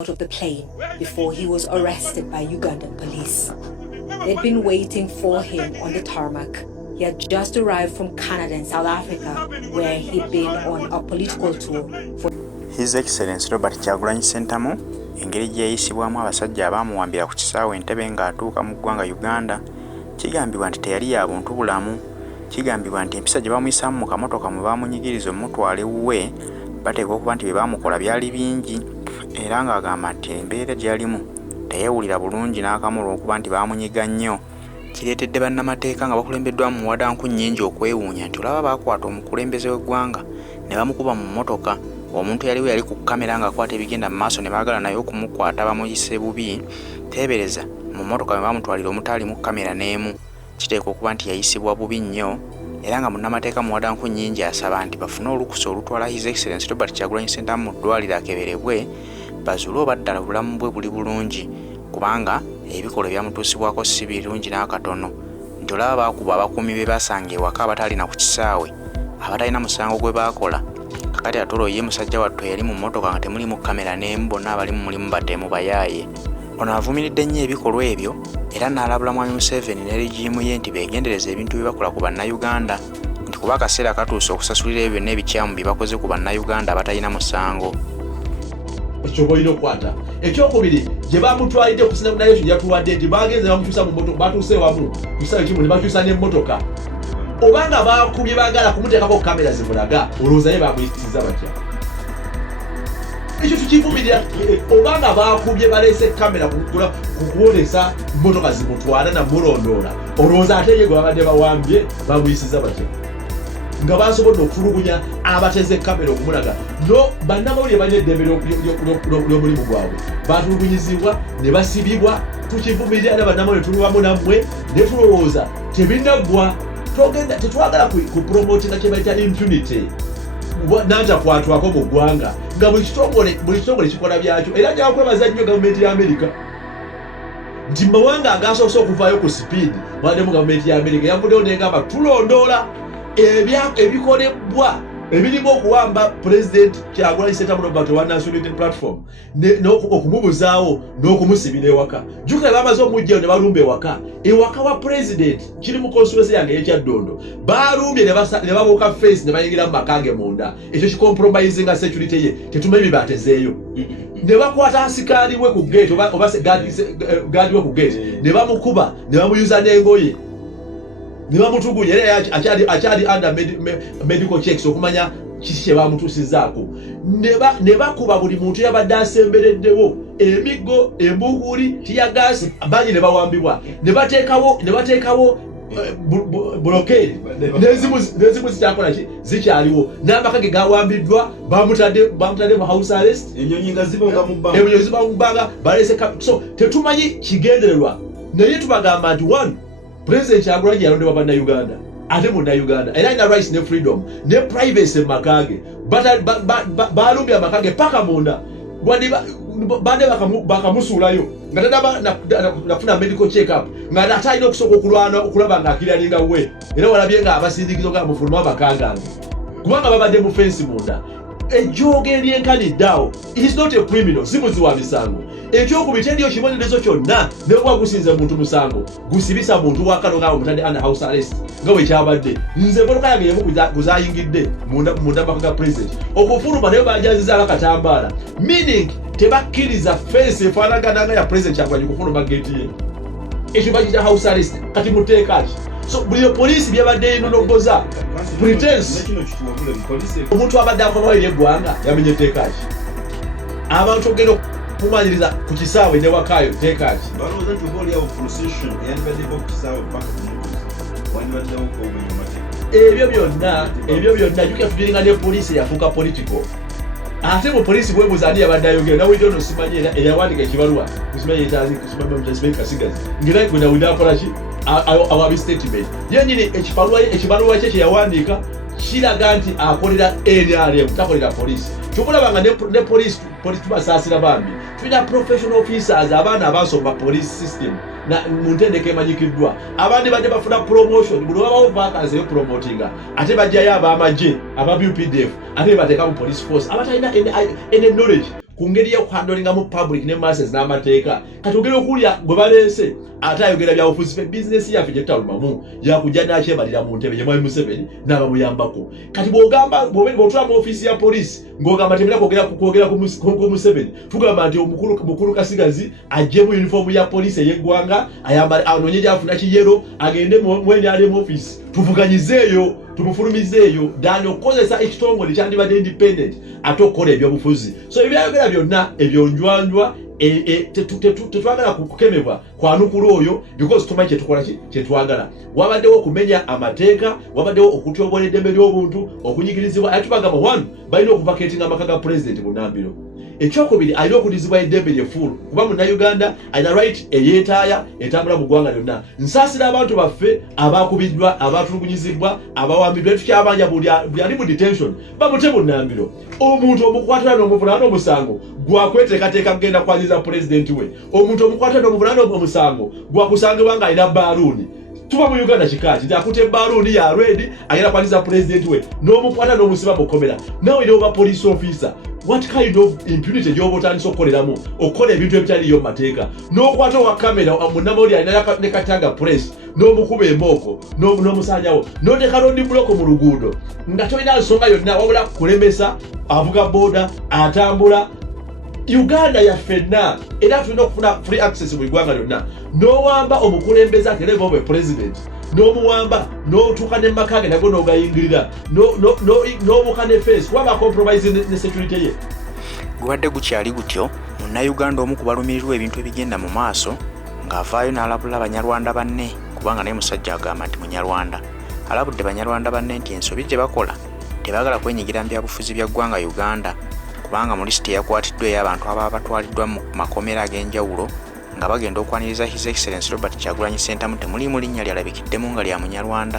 out of the plane before he was arrested by Ugandan police. They'd been waiting for him on the tarmac. He had just arrived from Canada and South Africa, where he'd been on a political tour for His Excellency Robert Kyagulanyi Ssentamu engeri gye yayisibwamu abasajja abaamuwambira ku kisaawe Entebbe ng'atuuka mu ggwanga Uganda kigambibwa nti teyali ya buntu bulamu. Kigambibwa nti empisa gye bamuyisaamu mu kamotoka mwe baamunyigiriza omutwale wuwe bateekwa okuba nti bye baamukola byali bingi era ng'agamba nti embeera gy'alimu teyeewulira bulungi n'akamu olw'okuba nti baamunyiga nnyo. Kireetedde bannamateeka nga bakulembeddwamu muwadanku nnyingi okwewuunya nti olaba baakwata omukulembeze w'eggwanga ne bamukuba mu mmotoka. Omuntu yali ku kamera ng'akwata ebigenda mu maaso ne baagala naye okumukwata bamuyise bubi. Teebereza mu mmotoka bwe baamutwalira omutaali mu kamera n'emu. Kiteekwa okuba nti yayisibwa bubi nnyo era nga munnamateeka muwadanku nnyingi asaba nti bafune olukusa olutwala His Excellency Robert Kyagulanyi Ssentamu mu ddwaliro akeberebwe bazuule oba ddala obulamu bwe buli bulungi kubanga ebikolwa ebyamutuusibwako si birungi n'akatono. Nti olaba baakuba abakuumi be basanga ewaka abatalina ku kisaawe abatalina musango gwe baakola. Kakati atolo ye musajja wattu yali mu mmotoka nga temuli mu kamera n'emu bonna abalimu mulimu batemu bayaaye. Ono avumiridde nnyo ebikolwa ebyo era n'alabula Mwami Museveni ne regimu ye nti beegendereza ebintu bye bakola ku bannayuganda nti kuba akaseera katuuse okusasulira ebyo byonna ebikyamu bye bakoze ku bannayuganda abatalina musango. Ekyoboyina okwata ekyokubiri gye bamutwalidde ku Sinamu naye yatuwadde nti bagenze bamukyusa mu mmotoka batuuse wamu ku kisaawe kimu ne bakyusa n'emmotoka obanga baakubye baagala kumuteekako kamera zimulaga olowooza ye bamuyitiriza batya. Ekyo tukivumirira obanga baakubye baleese kamera kukuwolesa mmotoka zimutwala namulondoola olowooza ate ye gwe babadde bawambye bamuyisiza batya nga basobodde okutulugunya abateze kamera okumulaga no bannamawulire balina eddembe ly'omulimu gwabwe batulugunyizibwa ne basibibwa. Tukivumirira ne bannamawulire tuluwamu nammwe ne tulowooza tebinaggwa tetwagala ku promotinga kye bayita impunity nantakwatwako mu ggwanga nga buli kitongole kikola byakyo era njala kwebaza nnyo gavumenti ya Amerika nti mu mawanga agasoose okuvaayo ku speed waddemu gavumenti ya Amerika yavuddeyo negamba tulondoola ebikolebwa ebirimu okuwamba President Kyagulanyi Ssentamu Robert wa National Unity Platform okumubuzaawo n'okumusibira ewaka. Jjukira bamaze omujjayo ne balumba ewaka wa President kiri mu constituency yange y'Ekyaddondo balumbye ne babuuka face ne bayingira mu maka ge munda. Ekyo kikompromisinga security ye tetumanyi batezeeyo ne bakwata asikaali we ku gate oba gaadi we ku gate ne bamukuba ne bamuyuza n'engoye ne bamutugunya era akyali under medical checks okumanya kiki kye bamutuusizaako ne bakuba buli muntu yabadde asembereddewo emiggo embuguuli tiyagaasi bangi ne bawambibwa ne bateekawo blockade n'ezimu zikyakola ki zikyaliwo n'amaka ge gawambiddwa bamutadde mu house arrest ennyonyi nga ziba mu bbanga baleese. So tetumanyi kigendererwa naye tubagamba nti one President Kyagulanyi yalondebwa bannayuganda ate munnayuganda era alina rights ne freedom ne privacy mu maka ge balumbye amaka ge paka munda bande bakamusuulayo nga nafuna medical check up nga ate alina okusooka okulaba ng'akiralinga we era walabye nga abasindikizo nga mufulumu amaka gange kubanga babadde mu fensi munda. Ejjooga eryenkaniddeawo it is not a criminal si muzi wa misango. Ekyokubiri ndiyo kibonerezo kyonna ne bwa gusinze muntu musango gusibisa muntu wakano nga omutadde under house arrest nga bwe kyabadde nze mmotoka yange yemu kuzayingidde munda maka ga president okufuluma naye bajaziza akatambaala meaning tebakkiriza face efaanagana nga ya president Kyagulanyi kufuluma gate ye. Ekyo bagita house arrest kati muteeka ki? So buli poliisi byabadde enonogoza pretense omuntu abadde akomawerera eggwanga yamenye etteeka ki? Abantu ogenda kumanyiriza ku kisaawe ne wakaayo teeka ki? balowooza nti oba oliawo procession eyandibaddeeko ku kisaawe paka wandibaddewo kobwenya mateeka. Ebyo byonna jukira tugiringa ne poliisi yafuuka political ate mu poliisi bwebuuza ani yabadde ayogera nawe jono simanyi era eyawandika ekibaluwa kusimanyi yetazikisimamutasimanyi kasigazi ngera gwena wida akola ki awabi statement yennyini ekibaluwa kye kyeyawandiika kiraga nti akolera NRM takolera poliisi. Kyokulaba nga ne poliisi tubasaasira bambi tulina professional officers abaana abasomba police system mu ntendeko emanyikiddwa abandi badde bafuna promotion buli wabawo vacancy eyopromotinga ate bajjayo ab'amagye aba UPDF ate bateeka mu police force abatalina ene knowledge ku ngeri y'okuhandolingamu public ne masses n'amateeka kati ogera okulya gwe baleese ate ayogera bya bufuzi bizinesi yaffe gye tutalumamu yakujja n'akyebalira mu ntebe ye Mwami Museveni n'abamuyambako kati bw'otula mu ofiisi ya poliisi ng'ogamba temera kwogera ku Museveni tugamba nti mukulu Kasigazi ajje mu uniform ya poliisi ey'eggwanga anoonye gy'afuna kiyero agende mwenyale mu ofiisi tuvuganyizeeyo tumufulumizeeyo dani okukozesa ekitongole kyandibadde independent ate okukola ebyobufuzi so ebyayogera byonna ebyonjwanjwa tetwagala kukemebwa kwanukula oyo because tumanyi kyetukola kyetwagala wabaddewo okumenya amateeka wabaddewo okutyobola eddembe ly'obuntu okunyigirizibwa ate tubagamba one balina okuvacatinga amaka ga president Munnambiro ekyokubiri alina okudizibwa eddembe lyefulu kuba Munnayuganda alina right eyeetaaya etambula mu ggwanga lyonna nsaasira abantu baffe abakubiddwa abatulugunyizibwa abawambiddwa tukyabanja buli ali mu detention bamute Munnambiro omuntu omukwatira n'omuvunana omusango gwakweteekateeka kugenda kwaniriza pulezidenti we omuntu omukwatira n'omuvunana omusango gwakusangibwa nga alina baaluuni tuba mu Uganda kikaaki nti akutte baaluuni ya redi agenda kwaniriza pulezidenti we n'omukwata n'omusiba mu kkomera nawe ne oba police officer what kind of impunity gyoba otandisa okukoleramu okukola ebintu ebitaliyo mu mateeka n'okwata owa kamera munnamawulire alina ne Katanga press n'omukuba embooko n'omusanyawo n'oteeka rondi buloko mu luguudo nga tolina nsonga yonna wabula kulemesa avuga booda atambula Uganda yaffenna era tulina okufuna free access mu ggwanga lyonna n'owamba omukulembeze atereva obe president n'omuwamba n'otuuka ne makage nago n'ogayingirira n'obuka ne face kuba compromise ne security ye guwadde gukyali gutyo Munnayuganda omu ku balumirirwa ebintu ebigenda mu maaso ng'avaayo n'alabula Abanyarwanda banne kubanga naye musajja agamba nti Munyarwanda alabudde Banyarwanda banne nti ensobi gye bakola tebaagala kwenyigira mu byabufuzi bya ggwanga Uganda kubanga mu lisiti yakwatiddwa ey'abantu ababa batwaliddwa mu makomera ag'enjawulo nga bagenda okwaniriza His Excellency Robert Kyagulanyi Ssentamu temuliimu linnya lyalabikiddemu nga lya Munyarwanda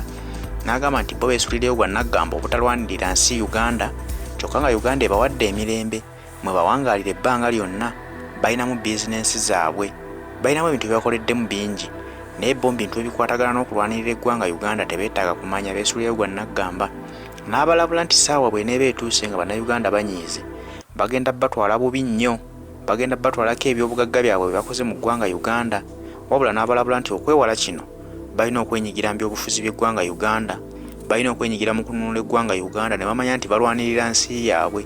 n'agamba nti bo beesulireyo gwa Naggamba obutalwanirira nsi Uganda kyokka nga Uganda ebawadde emirembe mwe bawangaalira ebbanga lyonna balinamu bizinensi zaabwe balinamu ebintu byebakoleddemu bingi naye bo bintu ebikwatagana n'okulwanirira eggwanga Uganda tebeetaaga kumanya beesulireyo gwa Naggamba n'abalabula nti saawa bw'eneeba etuuse nga Bannayuganda banyiize bagenda batwala bubi nnyo bagenda batwalako ebyobugagga byabwe bye bakoze mu ggwanga Uganda wabula n'abalabula nti okwewala kino balina okwenyigira mu byobufuzi by'eggwanga Uganda balina okwenyigira mu kununula eggwanga Uganda ne bamanya nti balwanirira nsi yaabwe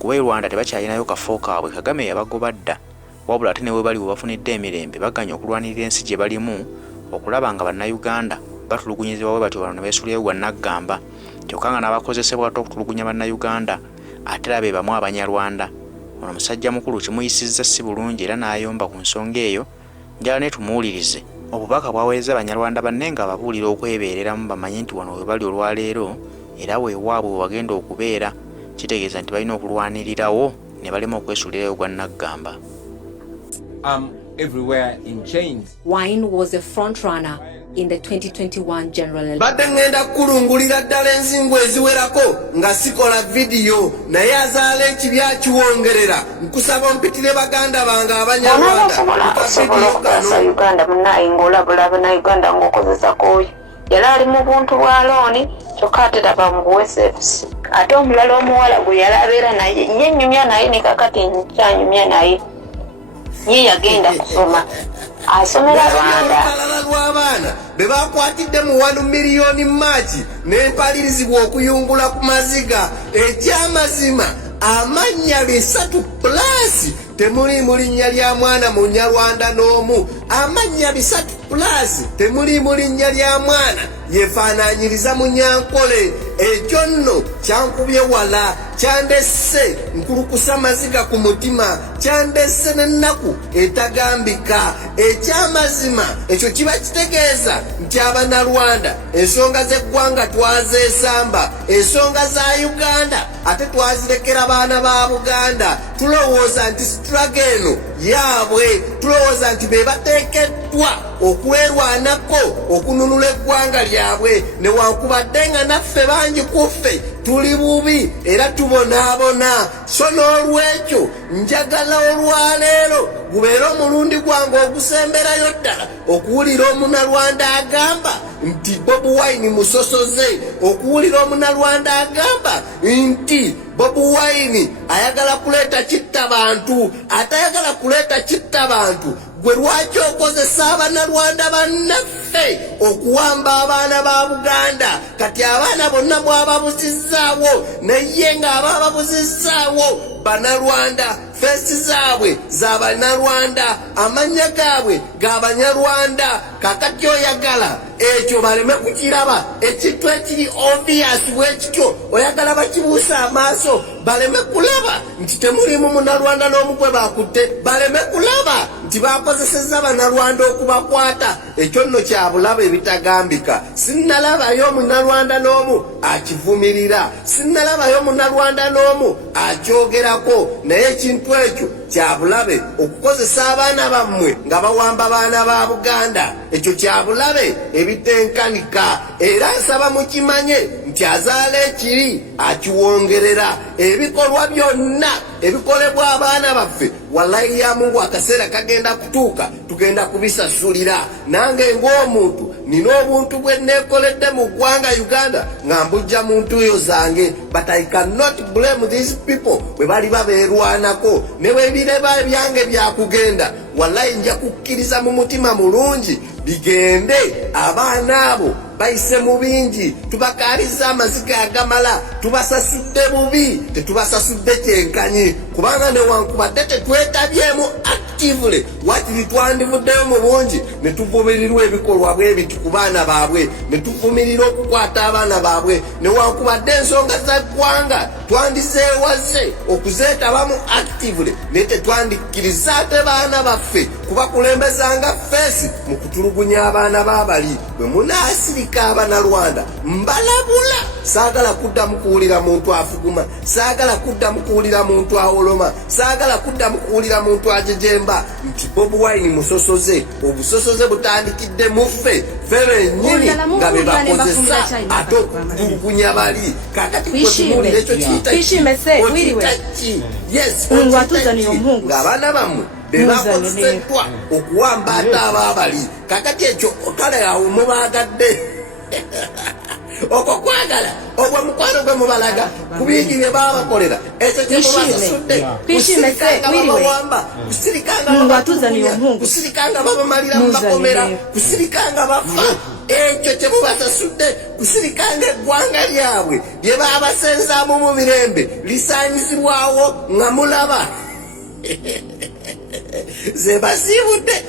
kuba Rwanda tebakyalinayo kafo kaabwe Kagame yabagoba dda wabula ate ne bwe bali webafunidde emirembe baganya okulwanirira ensi gye balimu okulaba nga Bannayuganda batulugunyizibwa bwe batyo bano ne beesulireyo gwa Naggamba kyokka nga n'abakozesebwa ate okutulugunya Bannayuganda ate era be bamu Abanyarwanda ono omusajja mukulu kimuyisizza si bulungi era n'ayomba ku nsonga eyo njala ne tumuwulirize obubaka bwaweereza Abanyarwanda banne nga babuulira okwebeereramu bamanye nti wano we bali olwaleero era weewaabwe we bagenda okubeera kitegeeza nti balina okulwanirirawo ne balema okwesuulirayo gwa Naggamba. Everywhere in chains. Wine was a front runner in the 2021 general election. Badde ngenda kulungulira ddala enzingo eziwerako nga sikola video naye azaala ekibya kiwongerera nkusaba ompitire baganda bange Abanyarwanda okukozesa Uganda munnaye ng'olabula Bannayuganda ng'okozesa kooyo yali ali mu buntu bwa looni kyokka ate daba mu buweseefusi ate omulala omuwala gwe yali abeera naye ye nnyumya naye ne kakati nkyanyumya naye ye yagenda kusoma asomera Rwanda lw'abaana be bakwatidde mu 1 miliyoni Maachi n'empalirizibwa okuyungula ku maziga ekyamazima amannya 3 plus temuli mu linnya lya mwana Munyarwanda n'omu amannya 3 plus temuli mu linnya lya mwana yefaananyiriza Munyankole ekyo nno kyankubye wala kyandesse nkulukusa maziga ku mutima kyandesse n'ennaku etagambika ekyamazima ekyo kiba kitegeeza nti Abannarwanda ensonga z'eggwanga twazeesamba ensonga za Uganda ate twazirekera baana ba Buganda tulowooza nti struggle eno yaabwe tulowooza nti be bateekeddwa okwerwanako okununula eggwanga lyabwe newankubadde nga naffe bangi kuffe tuli bubi era tubonaabona so n'olwekyo njagala olwaleero gubeera omulundi gwange ogusemberayo ddala okuwulira Omunnarwanda agamba nti Bobi Wine musosoze okuwulira Omunnarwanda agamba nti Bobi Wine ayagala kuleta kitta bantu, atayagala kuleta kitta bantu. Gwe lwaki okozesa Abannarwanda bannaffe okuwamba abaana ba Buganda? Kati abaana bonna bw'ababuzizaawo naye ng'abababuzizaawo Bannarwanda, fesi zaabwe za Bannarwanda, amannya gaabwe ga Banyarwanda. Kakati oyagala ekyo baleme kukiraba, ekintu ekiri obvious bwekityo oyagala bakibuusa amaaso, baleme kulaba nti temulimu Munnarwanda n'omu gwe bakutte, baleme kulaba nti bakozesezza Bannarwanda okubakwata. Ekyo nno kya bulabe ebitagambika. Sinnalabayo Munnarwanda n'omu akivumirira, sinnalabayo Munnarwanda n'omu akyogerako, naye ekintu ekyo kya bulabe okukozesa abaana bammwe nga bawamba abaana ba Buganda. Ekyo kya bulabe ebitenkanika, era nsaba mukimanye nti azaala ekiri akiwongerera. Ebikolwa byonna ebikolebwa abaana baffe, wallahi ya Mungu akaseera kagenda kutuuka tugenda kubisasulira. Nange ng'omuntu nina obuntu bwe neekoledde mu ggwanga Uganda nga mbujja mu ntuuyo zange, but I cannot blame these people bwe bali babeerwanako. Ne bwebireba ebyange byakugenda, wallahi nja kukkiriza mu mutima mulungi bigende. Abaana abo bayise mu bingi, tubakaaliza amaziga agamala, tubasasudde bubi, tetubasasudde kyenkanyi, kubanga newankubadde tetwetabyemu actively wakiri twandivuddeyo mu bungi ne tuvumirirwa ebikolwa bwe biti ku baana baabwe, ne tuvumirira okukwata abaana baabwe. Newankubadde ensonga za ggwanga twandizeewaze okuzeetabamu actively, naye tetwandikkiriza ate baana baffe kubakulembezanga feesi mu kutulugunya abaana baabali. Bwe munaasirika Abannarwanda mbalabula, saagala kuddamu kuwulira muntu afuguma, saagala kuddamu kuwulira muntu awoloma, saagala kuddamu kuwulira muntu ajejemba nti Bobi Wine musosoze. Obusosoze butandikidde mu ffe bennyini nga be bakozesa ate okutulugunya bali. Kakati kwetunuulira ekyo kiyitaki ng'abaana bammwe be bakozeseddwa okuwamba ate abaabali. Kakati ekyo kale awo mubaagadde okwo kwagala ogwo mukwano gwe mubalaga ku bingi bye babakolera. Ekyo kye mubasasudde, kusirikanga babawamba, kusirikanga babatuunya, kusirikanga babamalira mu makomera, kusirikanga bafa. Ekyo kye mubasasudde, kusirikanga eggwanga lyabwe lye babasenzaamu mu mirembe lisaanyizibwawo nga mulaba. Ze basiibudde.